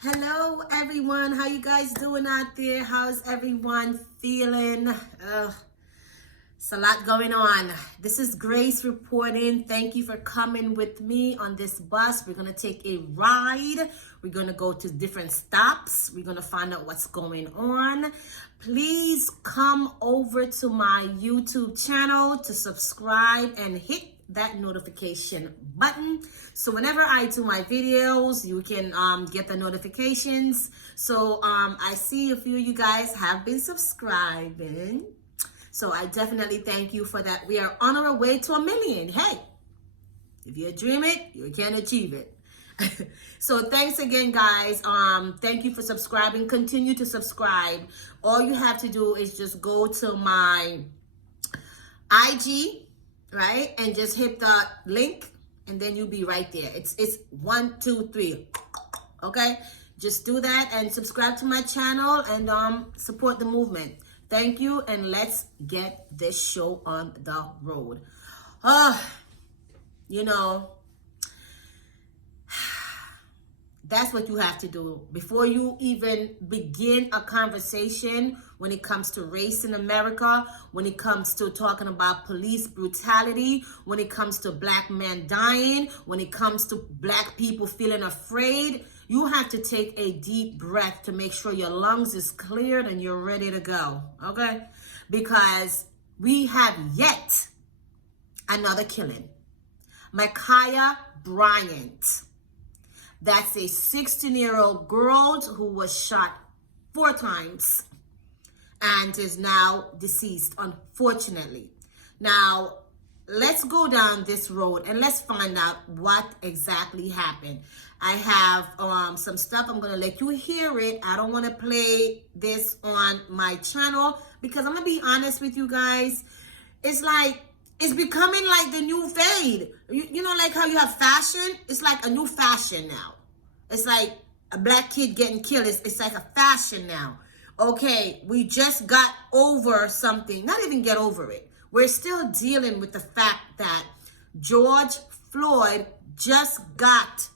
Hello everyone, how you guys doing out there? How's everyone feeling? It's a lot going on. This is Grace reporting. Thank you for coming with me on this bus. We're going to take a ride. We're going to go to different stops. We're going to find out what's going on. Please come over to my YouTube channel to subscribe and hit that notification button. So whenever I do my videos, you can get the notifications. So I see a few of you guys have been subscribing. So I definitely thank you for that. We are on our way to 1 million. Hey, if you dream it, you can achieve it. So thanks again, guys. Thank you for subscribing. Continue to subscribe. All you have to do is just go to my IG, right? And just hit the link and then you'll be right there. It's 1, 2, 3. Okay? Just do that and subscribe to my channel and support the movement. Thank you, and let's get this show on the road. You know, that's what you have to do before you even begin a conversation when it comes to race in America, when it comes to talking about police brutality, when it comes to black men dying, when it comes to black people feeling afraid. You have to take a deep breath to make sure your lungs is cleared and you're ready to go, okay? Because we have yet another killing. Mekiah Bryant. That's a 16-year-old girl who was shot 4 times and is now deceased, unfortunately. Now, let's go down this road and let's find out what exactly happened. I have some stuff. I'm going to let you hear it. I don't want to play this on my channel because I'm going to be honest with you guys. It's like, it's becoming like the new fade. You know, like how you have fashion? It's like a new fashion now. It's like a black kid getting killed. It's like a fashion now. Okay, we just got over something. Not even get over it. We're still dealing with the fact that George Floyd just got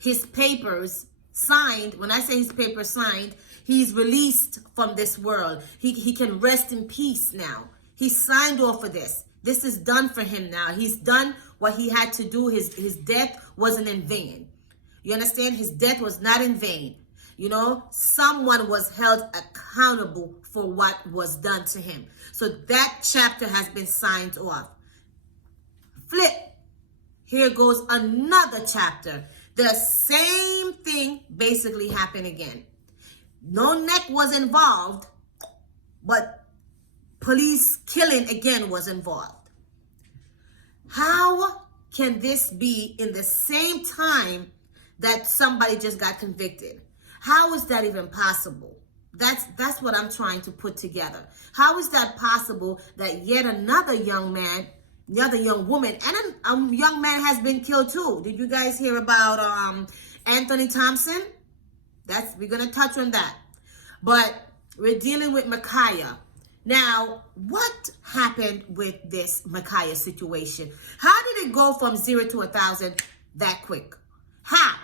his papers signed. When I say his papers signed, he's released from this world. He can rest in peace now. He signed off of this. This is done for him now. He's done what he had to do. His death wasn't in vain. You understand? His death was not in vain. You know, someone was held accountable for what was done to him. So that chapter has been signed off. Flip. Here goes another chapter. The same thing basically happened again. No neck was involved, but police killing again was involved. How can this be in the same time that somebody just got convicted? How is that even possible? That's what I'm trying to put together. How is that possible that yet another young man, another young woman, and a young man has been killed too? Did you guys hear about Anthony Thompson? We're gonna touch on that. But we're dealing with Mekiah. Now, what happened with this Mekiah situation? How did it go from 0 to 1,000 that quick? How?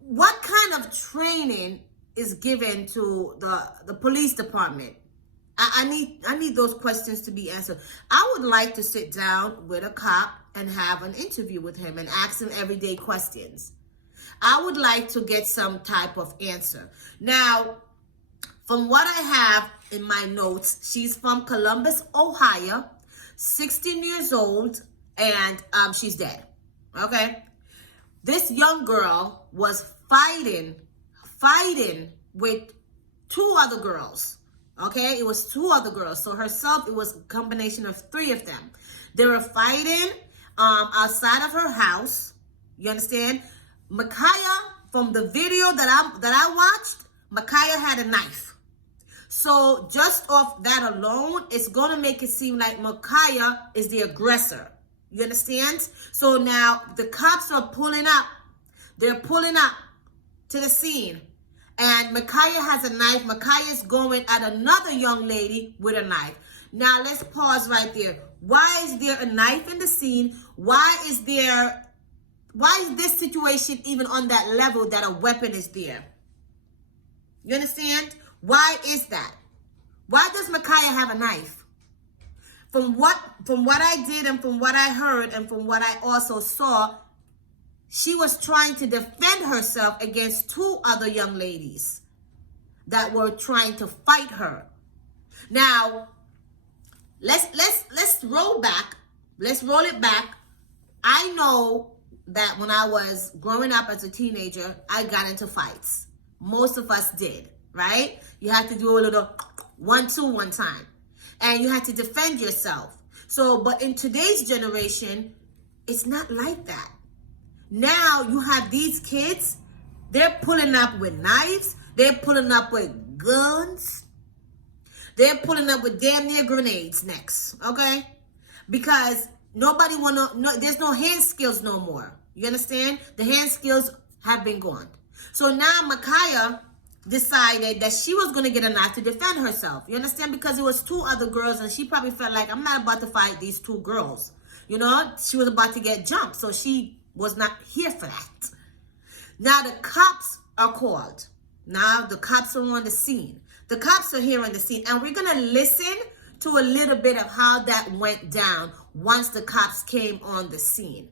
What kind of training is given to the police department? I need those questions to be answered. I would like to sit down with a cop and have an interview with him and ask him everyday questions. I would like to get some type of answer. Now, from what I have in my notes, she's from Columbus, Ohio, 16 years old, and she's dead. Okay? This young girl was fighting with 2 other girls. Okay, it was 2 other girls. So herself, it was a combination of 3 of them. They were fighting outside of her house. You understand? Mekiah, from the video that I watched, Mekiah had a knife. So just off that alone, it's gonna make it seem like Mekiah is the aggressor. You understand? So now the cops are pulling up. They're pulling up to the scene. And Mekiah has a knife. Mekiah is going at another young lady with a knife. Now let's pause right there. Why is there a knife in the scene? Why is there Why is this situation even on that level that a weapon is there? You understand? Why is that? Why does Mekiah have a knife? From what I did and from what I heard and from what I also saw, she was trying to defend herself against two other young ladies that were trying to fight her. Now, let's roll back. Let's roll it back. I know that when I was growing up as a teenager, I got into fights. Most of us did, right? You had to do a little 1-2 one time. And you had to defend yourself. So, but in today's generation, it's not like that. Now you have these kids, they're pulling up with knives. They're pulling up with guns. They're pulling up with damn near grenades next, okay? Because nobody there's no hand skills no more. You understand? The hand skills have been gone. So now Mekiah decided that she was going to get a knife to defend herself. You understand? Because it was two other girls and she probably felt like, I'm not about to fight these two girls. You know, she was about to get jumped. So she was not here for that. Now the cops are called. Now the cops are on the scene. The cops are here on the scene. And we're going to listen to a little bit of how that went down once the cops came on the scene.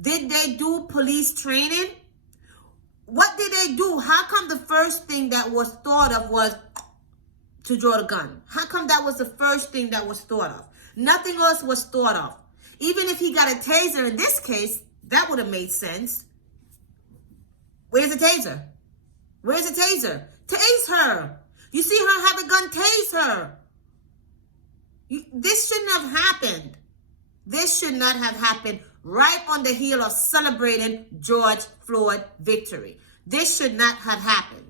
Did they do police training? What did they do? How come the first thing that was thought of was to draw the gun? How come that was the first thing that was thought of? Nothing else was thought of. Even if he got a taser in this case, that would have made sense. Where's the taser? Where's the taser? Tase her. You see her have a gun, tase her. This shouldn't have happened. This should not have happened right on the heel of celebrating George Floyd victory. This should not have happened.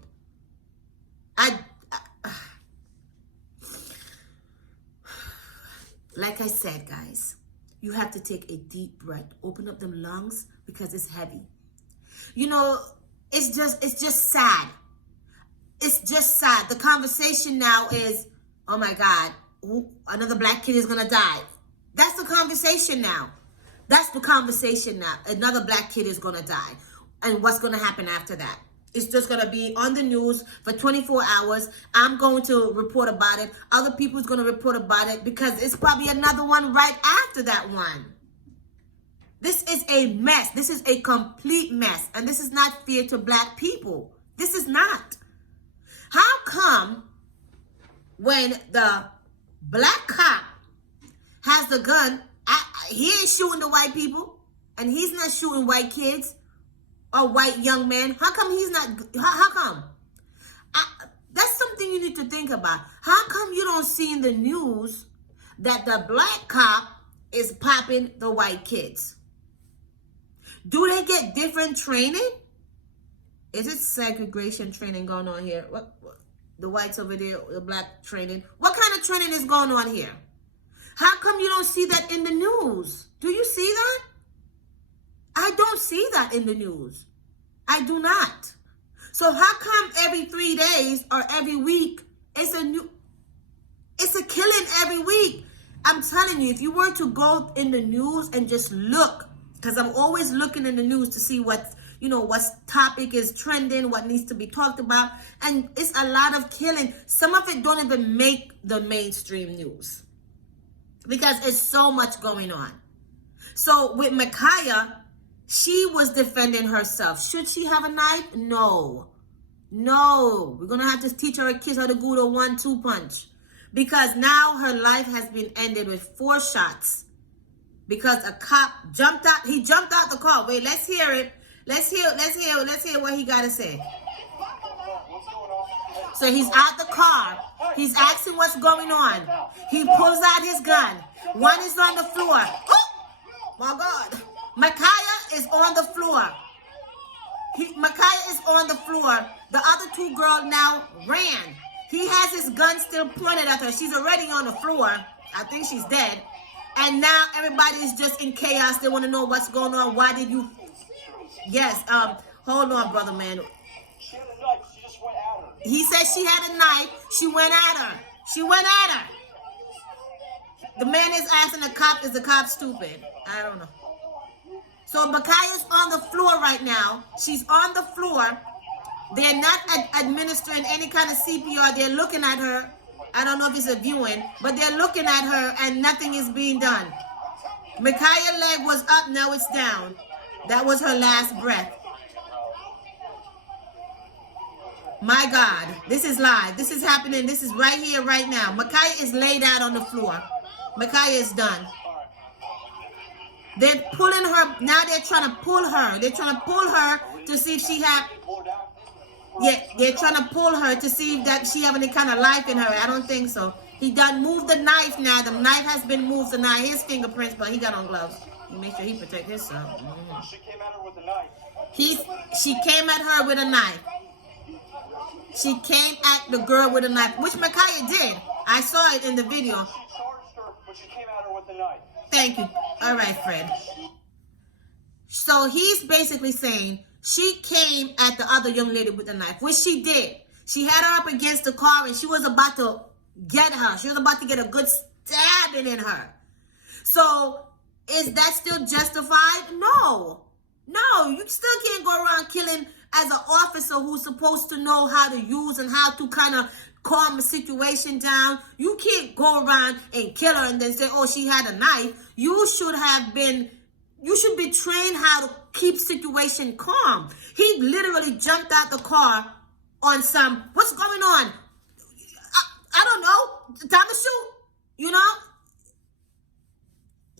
Like I said, guys, you have to take a deep breath. Open up them lungs because it's heavy. You know, it's just sad. It's just sad. The conversation now is, oh my God, another black kid is going to die. That's the conversation now. That's the conversation now. Another black kid is going to die. And what's going to happen after that? It's just going to be on the news for 24 hours. I'm going to report about it. Other people's going to report about it because it's probably another one right after that one. This is a mess. This is a complete mess. And this is not fair to black people. This is not. How come when the black cop has the gun, he ain't shooting the white people, and he's not shooting white kids or white young men? How come he's not? How come? That's something you need to think about. How come you don't see in the news that the black cop is popping the white kids? Do they get different training? Is it segregation training going on here? What the whites over there, the black training? What kind of training is going on here? How come you don't see that in the news? Do you see that? I don't see that in the news. I do not. So how come every 3 days or every week it's a killing every week? I'm telling you, if you were to go in the news and just look, because I'm always looking in the news to see what topic is trending, what needs to be talked about, and it's a lot of killing. Some of it don't even make the mainstream news because it's so much going on. So with Mekiah, she was defending herself. Should she have a knife? No. We're going to have to teach her kids how to do the 1-2 punch. Because now her life has been ended with 4 shots. Because a cop jumped out. He jumped out the car. Wait, let's hear it. Let's hear what he got to say. So he's out the car. He's asking what's going on. He pulls out his gun. One is on the floor. Oh, my God. Mekiah is on the floor. Mekiah is on the floor. The other 2 girls now ran. He has his gun still pointed at her. She's already on the floor. I think she's dead. And now everybody is just in chaos. They want to know what's going on. Why did you... Yes, hold on, brother, man. She had a knife. She just went at her. He said she had a knife. She went at her. She went at her. The man is asking the cop, is the cop stupid? I don't know. So Mekiah's on the floor right now. She's on the floor. They're not administering any kind of CPR. They're looking at her. I don't know if it's a viewing, but they're looking at her and nothing is being done. Mekiah's leg was up, now it's down. That was her last breath. My God, this is live. This is happening. This is right here, right now. Mekiah is laid out on the floor. Mekiah is done. They're pulling her. Now they're trying to pull her. They're trying to pull her to see if she have. Yeah, they're trying to pull her to see if that she have any kind of life in her. I don't think so. He done moved the knife now. The knife has been moved, so now his fingerprints, but he got on gloves. He make sure he protect himself. Mm-hmm. She came at her with a knife. She came at her with a knife. She came at the girl with a knife, which Mekiah did. I saw it in the video. She charged her, but she came at her with a knife. Thank you. All right, Fred. So he's basically saying she came at the other young lady with a knife, which she did. She had her up against the car and she was about to get her. She was about to get a good stabbing in her. So is that still justified? No. No, you still can't go around killing as an officer who's supposed to know how to use and how to kind of calm the situation down. You can't go around and kill her and then say, oh, she had a knife. You should be trained how to keep situation calm. He literally jumped out the car on some, what's going on? I don't know. Time to shoot, you know?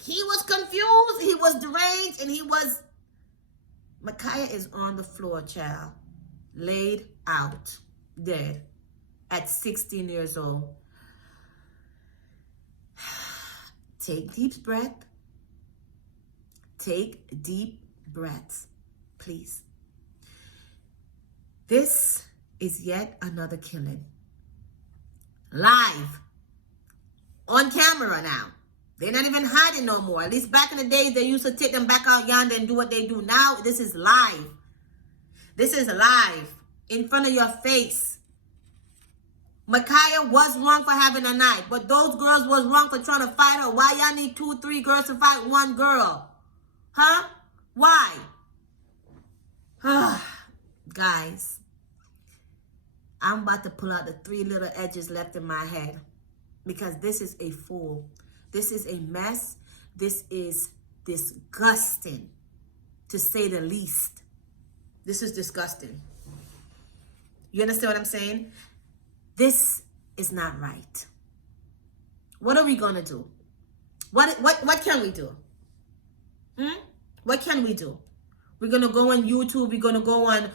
He was confused. He was deranged and he was... Mekiah is on the floor, child. Laid out. Dead. At 16 years old. Take deep breath. Take deep breaths. Please. This is yet another killing. Live. On camera now. They're not even hiding no more. At least back in the days, they used to take them back out yonder and do what they do. Now, this is live. This is live. In front of your face. Mekiah was wrong for having a knife. But those girls was wrong for trying to fight her. Why y'all need 2, 3 girls to fight one girl? Huh? Why? Guys. I'm about to pull out the 3 little edges left in my head. Because this is a fool. This is a mess. This is disgusting, to say the least. This is disgusting. You understand what I'm saying? This is not right. What are we going to do? What can we do? What can we do? We're going to go on YouTube. We're going to go on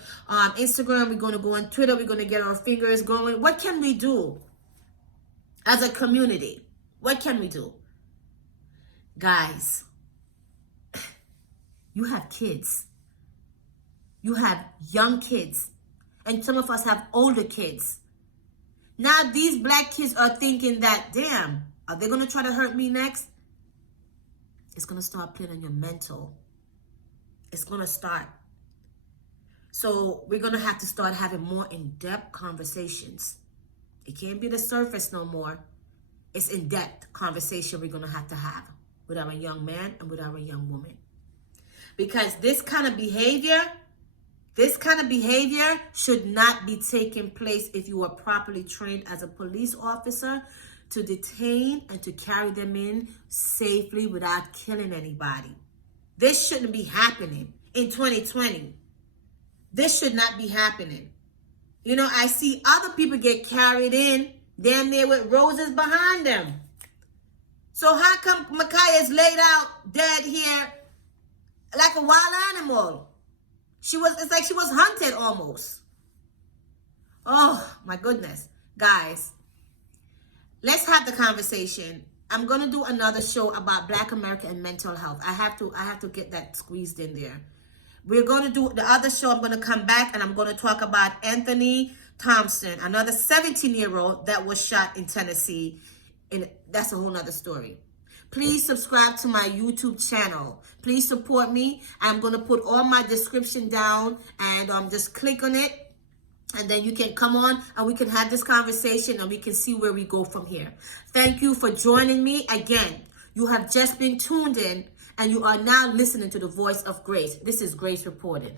Instagram. We're going to go on Twitter. We're going to get our fingers going. What can we do as a community? What can we do? Guys, you have kids. You have young kids. And some of us have older kids. Now these black kids are thinking that, damn, are they going to try to hurt me next? It's going to start playing on your mental. It's going to start. So we're going to have to start having more in-depth conversations. It can't be the surface no more. It's in-depth conversation we're going to have with our young man and with our young woman. Because this kind of behavior should not be taking place if you are properly trained as a police officer to detain and to carry them in safely without killing anybody. This shouldn't be happening in 2020. This should not be happening. You know, I see other people get carried in damn near with roses behind them. So how come Mekiah is laid out dead here like a wild animal? It's like she was hunted almost. Oh my goodness. Guys, let's have the conversation. I'm gonna do another show about Black America and mental health. I have to get that squeezed in there. We're gonna do the other show. I'm gonna come back and I'm gonna talk about Anthony Thompson, another 17-year-old that was shot in Tennessee. And that's a whole nother story. Please subscribe to my YouTube channel. Please support me. I'm going to put all my description down and just click on it. And then you can come on and we can have this conversation and we can see where we go from here. Thank you for joining me. Again, you have just been tuned in and you are now listening to the voice of Grace. This is Grace reporting.